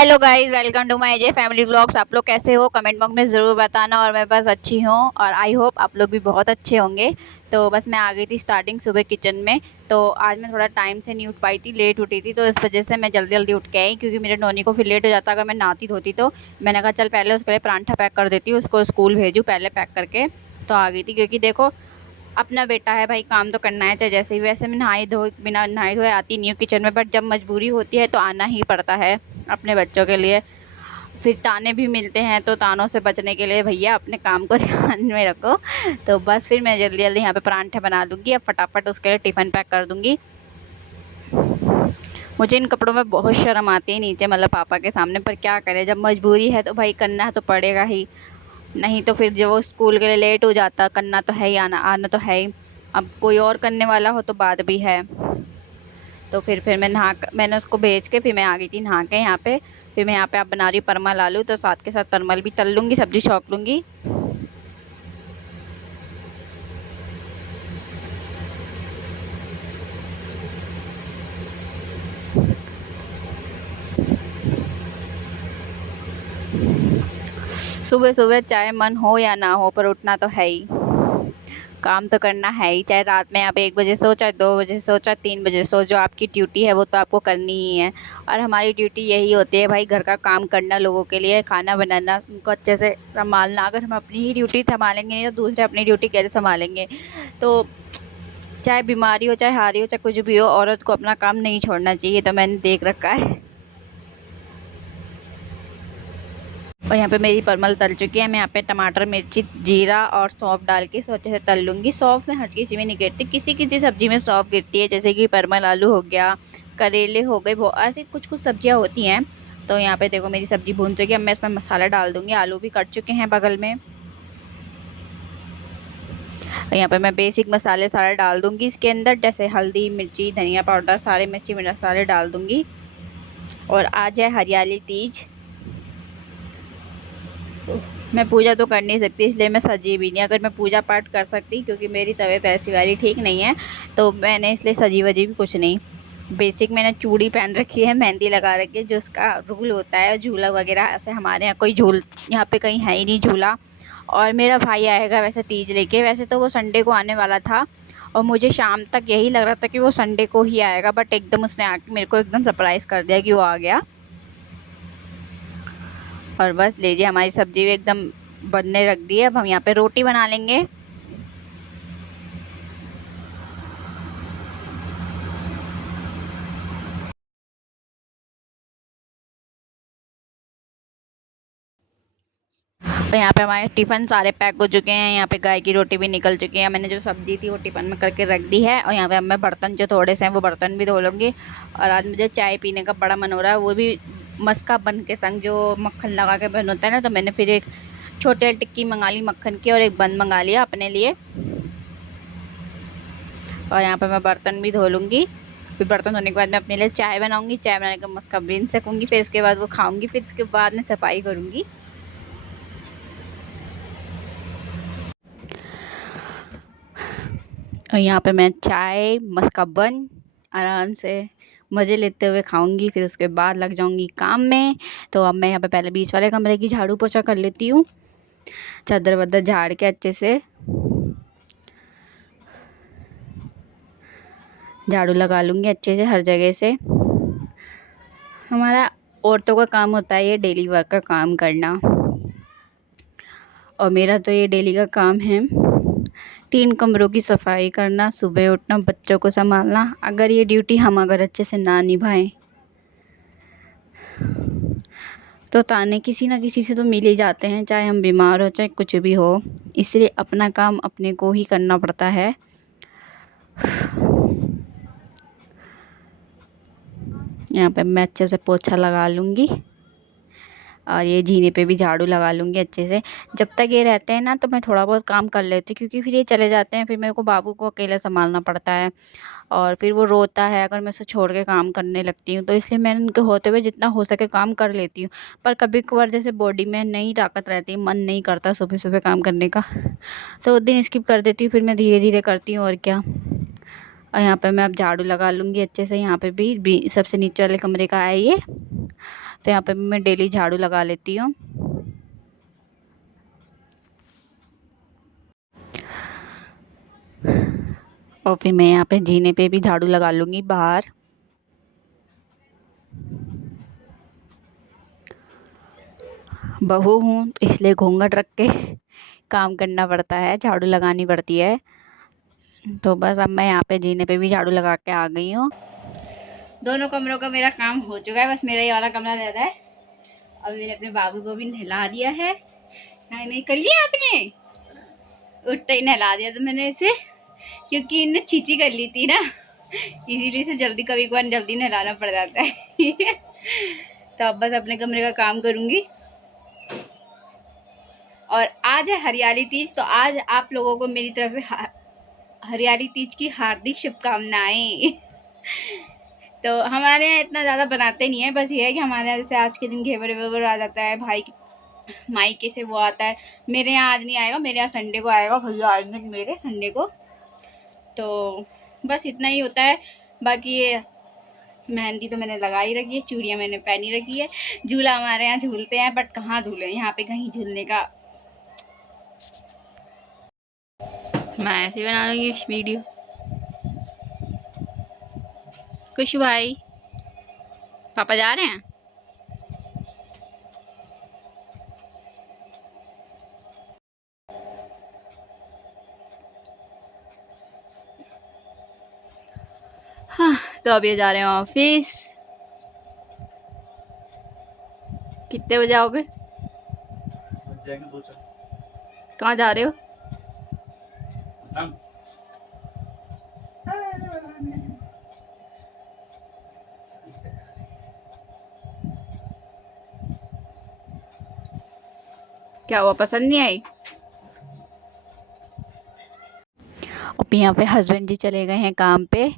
Hello guys, welcome to my J family vlogs. आप लोग कैसे हो कमेंट बॉक्स में ज़रूर बताना। और मैं बस अच्छी हूँ और आई होप आप लोग भी बहुत अच्छे होंगे। तो बस मैं आ गई थी स्टार्टिंग सुबह किचन में। तो आज मैं थोड़ा टाइम से नहीं उठ पाई थी, लेट उठी थी, तो इस वजह से मैं जल्दी जल्दी उठ के आई, क्योंकि मेरे नोनी को फिर लेट हो जाता अगर मैं नहाती धोती। तो मैंने कहा चल पहले उसके लिए परांठा पैक कर देती हूँ, उसको स्कूल भेजूँ पहले पैक करके। तो आ गई थी, क्योंकि देखो अपना बेटा है भाई, काम तो करना है चाहे जैसे ही। वैसे मैं बिना नहाए धोए आती नहीं हूँ किचन में, बट जब मजबूरी होती है तो आना ही पड़ता है अपने बच्चों के लिए। फिर ताने भी मिलते हैं, तो तानों से बचने के लिए भैया अपने काम को ध्यान में रखो। तो बस फिर मैं जल्दी जल्दी यहाँ पे परांठे बना दूँगी, अब फटाफट उसके लिए टिफ़िन पैक कर दूँगी। मुझे इन कपड़ों में बहुत शर्म आती है नीचे, मतलब पापा के सामने, पर क्या करें, जब मजबूरी है तो भाई करना तो पड़ेगा ही। नहीं तो फिर जब वो स्कूल के लिए लेट हो जाता, करना तो है ही, आना आना तो है ही। अब कोई और करने वाला हो तो बात भी है। तो फिर मैंने उसको भेज के फिर मैं आ गई थी नहा के यहाँ पे। फिर मैं यहाँ पे आप बना रही हूँ परमल आलू, तो साथ के साथ परमल भी तल लूँगी, सब्ज़ी छौंक लूँगी। सुबह सुबह चाहे मन हो या ना हो, पर उठना तो है ही, काम तो करना है ही। चाहे रात में आप 1 बजे सो, चाहे 2 बजे सो, चाहे 3 बजे सो, जो आपकी ड्यूटी है वो तो आपको करनी ही है। और हमारी ड्यूटी यही होती है भाई, घर का काम करना, लोगों के लिए खाना बनाना, उनको अच्छे से संभालना। अगर हम अपनी ही ड्यूटी संभालेंगे नहीं तो दूसरे अपनी ड्यूटी कैसे संभालेंगे। तो चाहे बीमारी हो, चाहे हारी हो, चाहे कुछ भी हो, औरत को अपना काम नहीं छोड़ना चाहिए, तो मैंने देख रखा है। और यहाँ पे मेरी परमल तल चुकी है। मैं यहाँ पे टमाटर, मिर्ची, जीरा और सौंफ डाल के इसे अच्छे से तल लूँगी। सौंफ में हर किसी में नहीं गिरती, किसी किसी सब्ज़ी में सौंफ गिरती है, जैसे कि परमल आलू हो गया, करेले हो गए, वो ऐसी कुछ कुछ सब्जियाँ होती हैं। तो यहाँ पे देखो मेरी सब्ज़ी भून चुकी है, अब मैं इसमें मसाला डाल दूँगी। आलू भी कट चुके हैं बगल में। और यहाँ पे मैं बेसिक मसाले सारे डाल दूँगी इसके अंदर, जैसे हल्दी, मिर्ची, धनिया पाउडर, सारे मिर्ची मसाले डाल दूँगी। और आज है हरियाली तीज। मैं पूजा तो कर नहीं सकती, इसलिए मैं सजी भी नहीं। अगर मैं पूजा पाठ कर सकती, क्योंकि मेरी तबीयत ऐसी वाली ठीक नहीं है, तो मैंने इसलिए सजी वजी भी कुछ नहीं। बेसिक मैंने चूड़ी पहन रखी है, मेहंदी लगा रखी है, जो उसका रूल होता है। झूला वगैरह ऐसे हमारे यहाँ कोई यहाँ पे कहीं है ही नहीं झूला। और मेरा भाई आएगा वैसे तीज लेके, वैसे तो वो संडे को आने वाला था, और मुझे शाम तक यही लग रहा था कि वो संडे को ही आएगा, बट एकदम उसने आके मेरे को एकदम सरप्राइज़ कर दिया कि वो आ गया। और बस लीजिए, हमारी सब्ज़ी भी एकदम बनने रख दी है। अब हम यहाँ पे रोटी बना लेंगे। तो यहाँ पे हमारे टिफ़िन सारे पैक हो चुके हैं। यहाँ पे गाय की रोटी भी निकल चुकी है। मैंने जो सब्ज़ी थी वो टिफ़िन में करके रख दी है। और यहाँ पे अब मैं बर्तन जो थोड़े से हैं वो बर्तन भी धो लूँगी। और आज मुझे चाय पीने का बड़ा मन हो रहा है, वो भी मस्का बन के संग, जो मक्खन लगा के बन होता है ना। तो मैंने फिर एक छोटी टिक्की मंगा ली मक्खन की, और एक बन मंगा लिया अपने लिए। और यहाँ पर मैं बर्तन भी धो लूँगी। फिर बर्तन धोने के बाद मैं अपने लिए चाय बनाऊँगी। चाय बनाने का मस्का बीन सकूँगी, फिर इसके बाद वो खाऊँगी, फिर इसके बाद मैं सफाई करूँगी। और यहाँ पे मैं चाय मस्का बन आराम से मज़े लेते हुए खाऊंगी, फिर उसके बाद लग जाऊंगी काम में। तो अब मैं यहाँ पे पहले बीच वाले कमरे की झाड़ू पोछा कर लेती हूँ, चादर वादर झाड़ के अच्छे से झाड़ू लगा लूँगी अच्छे से हर जगह से। हमारा औरतों का काम होता है ये डेली वर्क का काम करना, और मेरा तो ये डेली का काम है 3 कमरों की सफाई करना, सुबह उठना, बच्चों को संभालना। अगर ये ड्यूटी हम अगर अच्छे से ना निभाएं तो ताने किसी ना किसी से तो मिल ही जाते हैं, चाहे हम बीमार हो चाहे कुछ भी हो। इसलिए अपना काम अपने को ही करना पड़ता है। यहाँ पे मैं अच्छे से पोछा लगा लूँगी, और ये जीने पे भी झाड़ू लगा लूँगी अच्छे से। जब तक ये रहते हैं ना तो मैं थोड़ा बहुत काम कर लेती हूँ, क्योंकि फिर ये चले जाते हैं, फिर मेरे को बाबू को अकेले संभालना पड़ता है, और फिर वो रोता है अगर मैं उसे छोड़ के काम करने लगती हूँ। तो इसलिए मैंने उनके होते हुए जितना हो सके काम कर लेती हूँ। पर कभी कभार जैसे बॉडी में नहीं ताकत रहती, मन नहीं करता सुबह सुबह काम करने का, तो उस दिन स्किप कर देती हूँ, फिर मैं धीरे धीरे करती हूँ, और क्या। और यहाँ पे मैं अब झाड़ू लगा लूँगी अच्छे से। यहाँ पे भी सबसे नीचे वाले कमरे का है ये, तो यहाँ पे मैं डेली झाड़ू लगा लेती हूँ। और फिर मैं यहाँ पे जीने पे भी झाड़ू लगा लूँगी बाहर। बहू हूँ तो इसलिए घूंघट रख के काम करना पड़ता है, झाड़ू लगानी पड़ती है। तो बस अब मैं यहाँ पे जीने पे भी झाड़ू लगा के आ गई हूँ। दोनों कमरों का मेरा काम हो चुका है, बस मेरा ये वाला कमरा रहता है। अब मैंने अपने बाबू को भी नहला दिया है। नहीं कर लिया आपने, उठते ही नहला दिया तो मैंने इसे, क्योंकि इनने छींची कर ली थी ना, इसीलिए इसे जल्दी कभी कभार जल्दी नहलाना पड़ जाता है। तो अब बस अपने कमरे का काम करूँगी। और आज है हरियाली तीज, तो आज आप लोगों को मेरी तरफ से हरियाली तीज की हार्दिक शुभकामनाएं। तो हमारे यहाँ इतना ज़्यादा बनाते नहीं है, बस ये है कि हमारे यहाँ जैसे आज के दिन घेवर वेवर आ जाता है, भाई मायके से वो आता है। मेरे यहाँ आज नहीं आएगा, मेरे यहाँ संडे को आएगा, भैया आएंगे मेरे संडे को। तो बस इतना ही होता है। बाकी ये मेहंदी तो मैंने लगा ही रखी है, चूड़ियाँ मैंने पहनी रखी है। झूला हमारे यहाँ झूलते हैं, बट कहाँ झूले, यहाँ पे कहीं झूलने का। मैं ऐसे बना लूँगी वीडियो। खुश भाई, पापा जा रहे हैं। हाँ, तो अब ये जा रहे हैं ऑफिस। कितने बजे आओगे? कहाँ जा रहे हो? क्या हुआ, पसंद नहीं आई? अब यहाँ पे हस्बैंड जी चले गए हैं काम पे,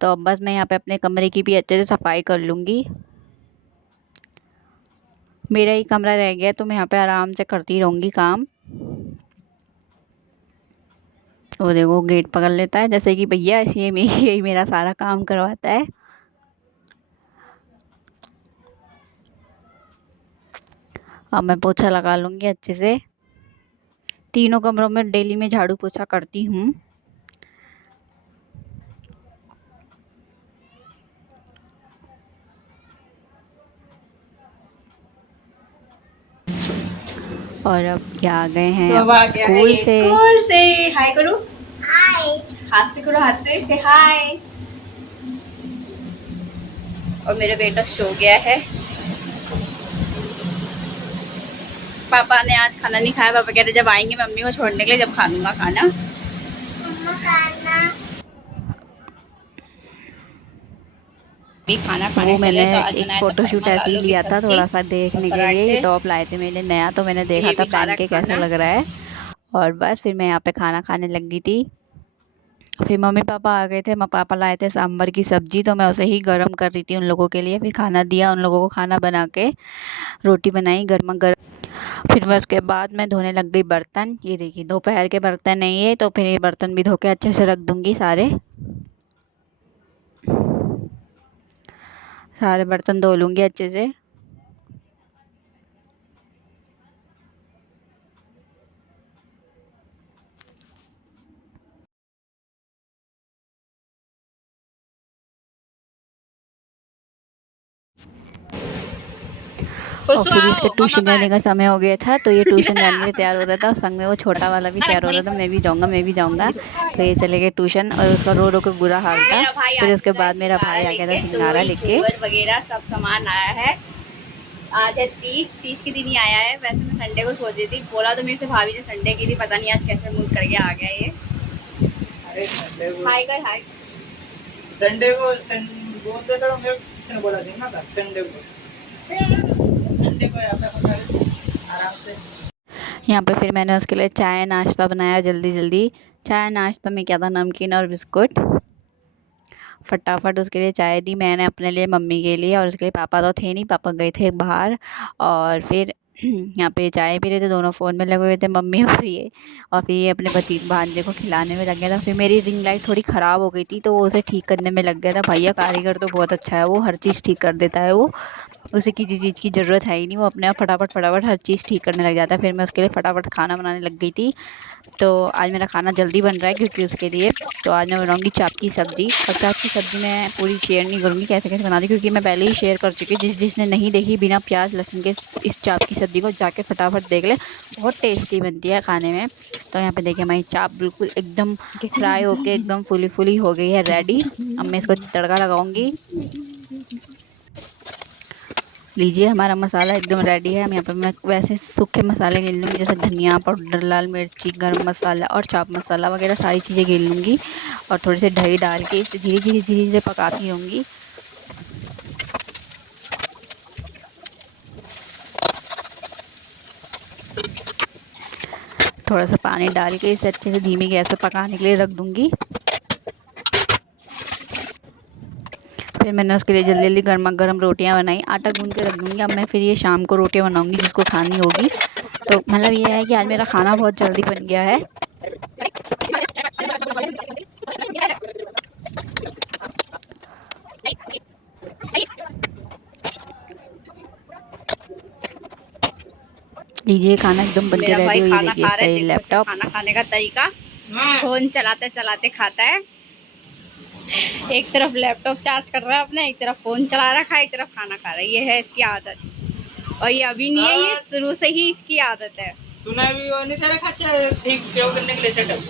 तो अब बस मैं यहाँ पे अपने कमरे की भी अच्छे से सफाई कर लूँगी। मेरा ही कमरा रह गया तो मैं यहाँ पे आराम से करती रहूँगी काम। वो देखो गेट पकड़ लेता है जैसे कि भैया, इसलिए यही मेरा सारा काम करवाता है। अब मैं पोछा लगा लूँगी अच्छे से। तीनों कमरों में डेली में झाड़ू पोछा करती हूँ। और अब क्या आ गए हैं स्कूल से हाय करो, हाय, हाथ से करो, हाथ से हाय। और मेरा बेटा सो गया है। पापा ने आज खाना नहीं खाया। पापा कह रहे जब आएंगे मम्मी को छोड़ने के लिए जब खा लूँगा खाना। खाना खाने मैंने तो एक फ़ोटोशूट ऐसे ही लिया था थोड़ा सा देखने के लिए। ये टॉप लाए थे मेरे नया, तो मैंने देखा था पहन के कैसा लग रहा है। और बस फिर मैं यहाँ पे खाना खाने लग गई थी। फिर मम्मी पापा आ गए थे। पापा लाए थे सांभर की सब्ज़ी, तो मैं उसे ही गर्म कर रही थी उन लोगों के लिए। फिर खाना दिया उन लोगों को, खाना बना के रोटी बनाई गर्मा गर्म। फिर मैं उसके बाद मैं धोने लग गई बर्तन। ये देखिए दोपहर के बर्तन नहीं है, तो फिर ये बर्तन भी धो के अच्छे से रख दूँगी। सारे बर्तन धो लूँगी अच्छे से। और फिर इसके ट्यूशन जाने का समय हो गया था, तो ये ट्यूशन जाने के लिए तैयार हो रहा था। संग में वो छोटा वाला भी तैयार हो रहा था, मैं भी जाऊँगा मैं भी जाऊँगा। तो ये चले गए ट्यूशन, और उसका रो रो के बुरा हाल था। फिर उसके बाद मेरा भाई आ गया था सिंगारा लेके। वगैरह सब सामान आया है। आज है तीज के दिन ही आया है। वैसे मैं संडे को सोच रही थी, बोला तो मेरे से भाभी ने संडे की थी, पता नहीं आज कैसे मूड करके आ गया ये। हाय कर, हाय। संडे को बोल देता हूं, मैं किसने बोला था ना संडे को आराम से। यहाँ पे फिर मैंने उसके लिए चाय नाश्ता बनाया जल्दी जल्दी। चाय नाश्ता में क्या था, नमकीन और बिस्कुट। फटाफट उसके लिए चाय दी मैंने अपने लिए, मम्मी के लिए, और उसके लिए पापा तो थे नहीं, पापा गए थे बाहर। और फिर यहाँ पे चाय पी रहे थे, दोनों फ़ोन में लगे हुए थे, मम्मी और ये। और फिर ये अपने भांजे को खिलाने में लग गया था। फिर मेरी रिंग लाइट थोड़ी ख़राब हो गई थी, तो वो उसे ठीक करने में लग गया था। भैया कारीगर तो बहुत अच्छा है, वो हर चीज़ ठीक कर देता है। वो उसे किसी चीज़ की ज़रूरत है ही नहीं, वो अपने आप फटाफट फटाफट हर चीज़ ठीक करने लग जाता है। फिर मैं उसके लिए फटाफट खाना बनाने लग गई थी। तो आज मेरा खाना जल्दी बन रहा है क्योंकि उसके लिए, तो आज मैं बनाऊंगी चाप की सब्ज़ी। और चाप की सब्ज़ी मैं पूरी शेयर नहीं करूँगी कैसे कैसे बनाती, क्योंकि मैं पहले ही शेयर कर चुकी हूँ। जिसने नहीं देखी बिना प्याज लहसुन के इस चाप की सब्ज़ी को, जाके फटाफट देख ले, बहुत टेस्टी बनती है खाने में। तो यहाँ पे देखिए हमारी चाप बिल्कुल एकदम फ्राई होके एकदम फुली फुली हो गई है रेडी। अब मैं इसको तड़का लगाऊंगी। लीजिए हमारा मसाला एकदम रेडी है। हम यहाँ पे मैं वैसे सूखे मसाले गिन लूँगी, जैसे धनिया पाउडर, लाल मिर्ची, गरम मसाला और चाप मसाला वगैरह सारी चीज़ें गिन लूँगी। और थोड़ी सी दही डाल के इसे धीरे धीरे धीरे धीरे पकाती रहूँगी। थोड़ा सा पानी डाल के इसे अच्छे से धीमी गैस पे पकाने के लिए रख दूँगी। फिर मैंने उसके लिए जल्दी जल्दी गर्मा गर्म रोटियां बनाई, आटा गूंद के रख दूँगी। अब मैं फिर ये शाम को रोटियां बनाऊँगी जिसको खानी होगी। तो मतलब ये है कि आज मेरा खाना बहुत जल्दी बन गया है। लीजिए खाना एकदम बन के मेरा रेडी भाई हो। ये खाना देखिए खा इसका रहा है, ये देखो इसका लैपटॉप। खाना खाने का तरीका। फोन चलाते चलाते खाता है। एक तरफ लैपटॉप चार्ज कर रहा है अपने, एक तरफ फोन चला रखा है, एक तरफ खाना खा रहा है। ये है इसकी आदत। और ये अभी नहीं है, ये शुरू से ही इसकी आदत है। तूने भी वो नहीं तेरा खच्चा ठीक करने के लिए सेटअप।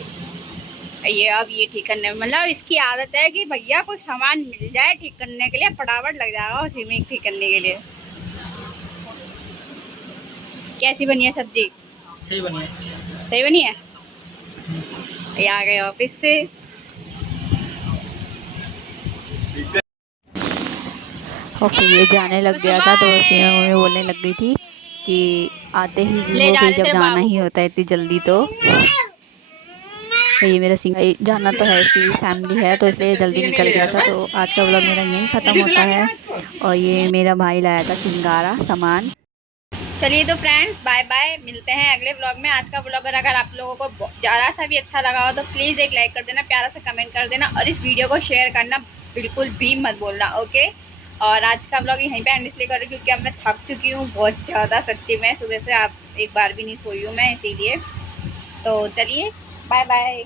ये ठीक करने में मतलब इसकी आदत है कि भैया कोई सामान मिल जाए ठीक करने के लिए, फटाफट लग जाएगा उसी में ठीक करने के लिए। कैसी बनी है सब्जी? सही बनी है। सही बनी है। ये आ गए ऑफिस से। और फिर ये जाने लग गया था, तो उसी में मम्मी बोलने लग गई थी कि आते ही वो फिर जब जाना ही होता है इतनी जल्दी। तो ये मेरा भाई जाना तो है, इसकी फैमिली है, तो इसलिए जल्दी निकल गया था। तो आज का व्लॉग मेरा यहीं ख़त्म होता है। और ये मेरा भाई लाया था सिंगारा सामान। चलिए तो फ्रेंड्स बाय बाय, मिलते हैं अगले व्लॉग में। आज का व्लॉग अगर आप लोगों को ज़रा सा भी अच्छा लगा हो तो प्लीज़ एक लाइक कर देना, प्यारा सा कमेंट कर देना, और इस वीडियो को शेयर करना बिल्कुल भी मत बोलना, ओके। और आज का व्लॉग यहीं पे एंड इसलिए कर रही हूँ क्योंकि अब मैं थक चुकी हूँ बहुत ज़्यादा, सच्ची में सुबह से आप एक बार भी नहीं सोई हूँ मैं, इसीलिए। तो चलिए बाय बाय।